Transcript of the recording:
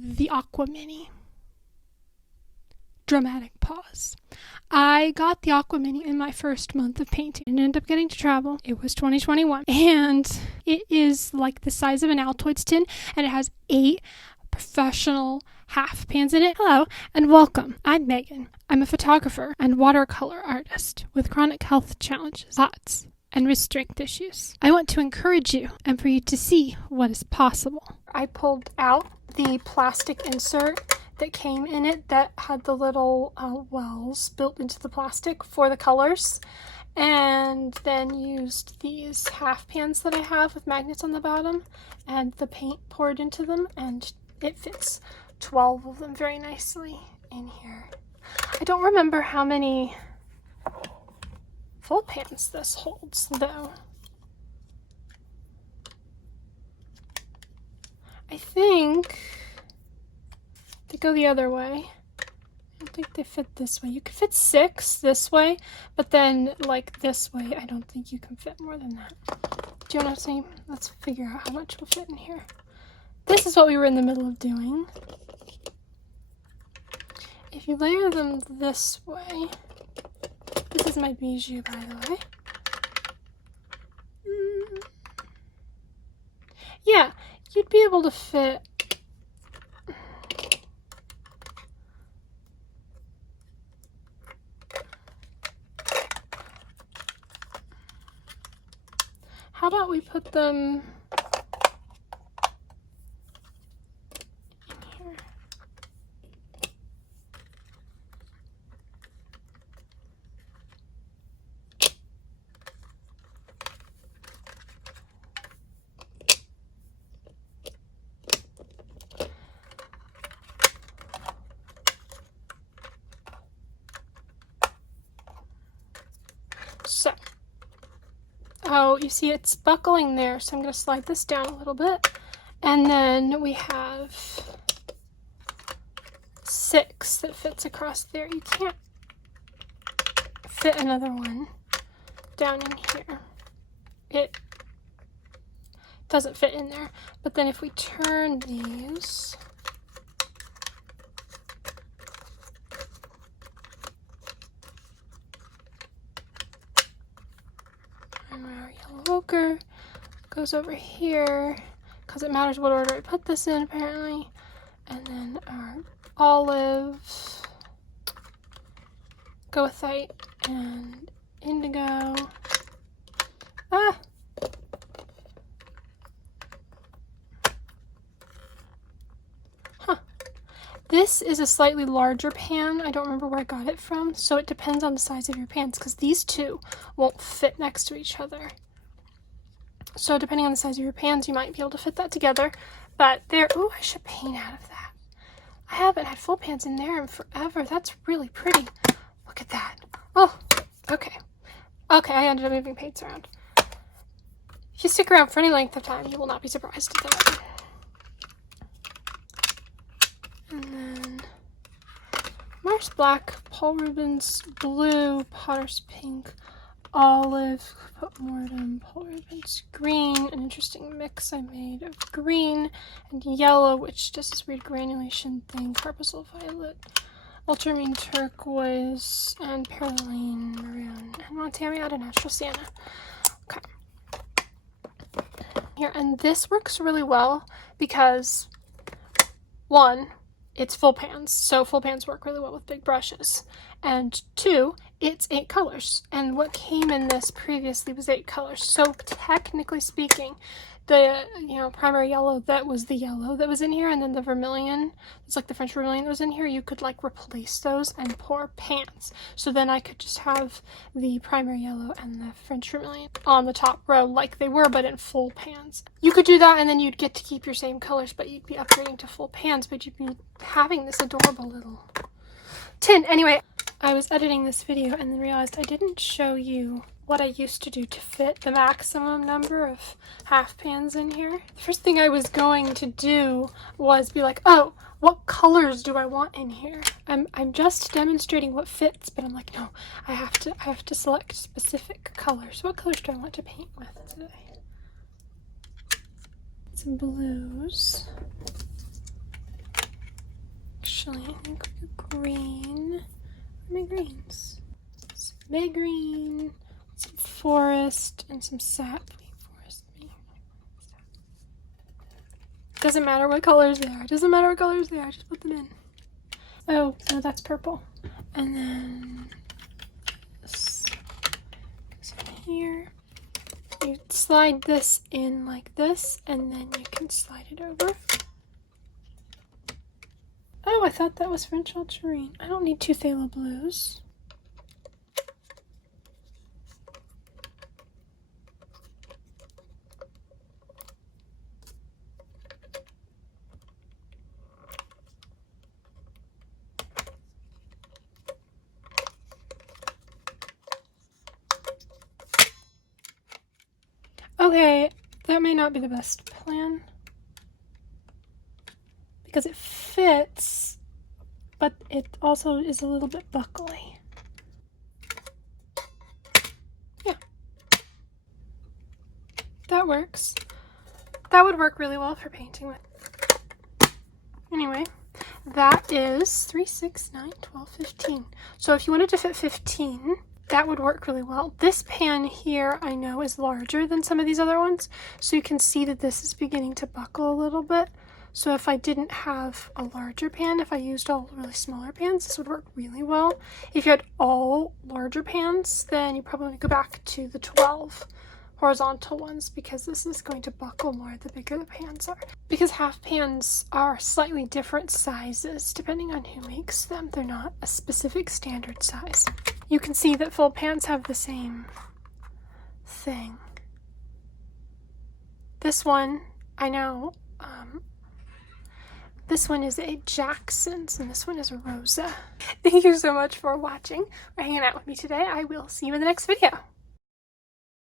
the Aqua Mini. Dramatic pause. I got the Aqua Mini in my first month of painting and ended up getting to travel. It was 2021. And it is like the size of an Altoids tin, and it has 8 professional half pans in it. Hello and welcome. I'm Megan. I'm a photographer and watercolor artist with chronic health challenges, POTS, and restrict issues. I want to encourage you and for you to see what is possible. I pulled out the plastic insert that came in it that had the little wells built into the plastic for the colors, and then used these half pans that I have with magnets on the bottom and the paint poured into them, and it fits 12 of them very nicely in here. I don't remember how many full pans this holds though. I think they go the other way. I don't think they fit this way. You could fit 6 this way, but then like this way, I don't think you can fit more than that. Do you know what I'm saying? Let's figure out how much will fit in here. This is what we were in the middle of doing. If you layer them this way, this is my bijou, by the way. Yeah, you'd be able to fit how about we put them in here? So, oh, you see it's buckling there, so I'm going to slide this down a little bit. And then we have 6 that fits across there. You can't fit another one down in here. It doesn't fit in there. But then if we turn these, our yellow ochre goes over here because it matters what order I put this in apparently, and then our olive, goethite, and indigo. This is a slightly larger pan. I don't remember where I got it from, so it depends on the size of your pans because these two won't fit next to each other. So depending on the size of your pans, you might be able to fit that together. But there, ooh, I should paint out of that. I haven't had full pans in there in forever. That's really pretty. Look at that. Oh, okay. Okay, I ended up moving paints around. If you stick around for any length of time, you will not be surprised at that. And then Mars black, Paul Rubens blue, Potter's pink, olive, mortem, Paul Rubens green, an interesting mix I made of green and yellow, which does this weird granulation thing, Carpusel violet, ultramarine turquoise, and perylene maroon, and Montamiata natural sienna. Okay. Here, and this works really well because 1, it's full pans, so full pans work really well with big brushes. And 2, it's 8 colors. And what came in this previously was 8 colors. So technically speaking, the primary yellow that was the yellow that was in here, and then the vermilion, it's like the French vermilion that was in here, you could like replace those and pour pans. So then I could just have the primary yellow and the French vermilion on the top row like they were, but in full pans. You could do that and then you'd get to keep your same colors, but you'd be upgrading to full pans, but you'd be having this adorable little tin. Anyway, I was editing this video and then realized I didn't show you what I used to do to fit the maximum number of half pans in here. The first thing I was going to do was be like, oh, what colors do I want in here? I'm just demonstrating what fits, but I'm like, no, I have to select specific colors. What colors do I want to paint with today? Some blues. actually, I think green. Where are my greens? Some May green, some forest, and some sap. Forest. Doesn't matter what colors they are. Doesn't matter what colors they are. Just put them in. Oh, no, that's purple. And then this goes in here. You slide this in like this, and then you can slide it over. Oh, I thought that was French ultramarine. I don't need two phthalo blues. Okay, that may not be the best plan because it fits, but it also is a little bit buckly. Yeah, that works. That would work really well for painting with. Anyway, that is 3, 6, 9, 12, 15. So if you wanted to fit 15, that would work really well. This pan here I know is larger than some of these other ones, so you can see that this is beginning to buckle a little bit. So if I didn't have a larger pan, if I used all really smaller pans, this would work really well. If you had all larger pans, then you probably go back to the 12 horizontal ones because this is going to buckle more the bigger the pans are. Because half pans are slightly different sizes depending on who makes them. They're not a specific standard size. You can see that full pans have the same thing. This one, I know, this one is a Jackson's and this one is a Rosa. Thank you so much for watching or hanging out with me today. I will see you in the next video.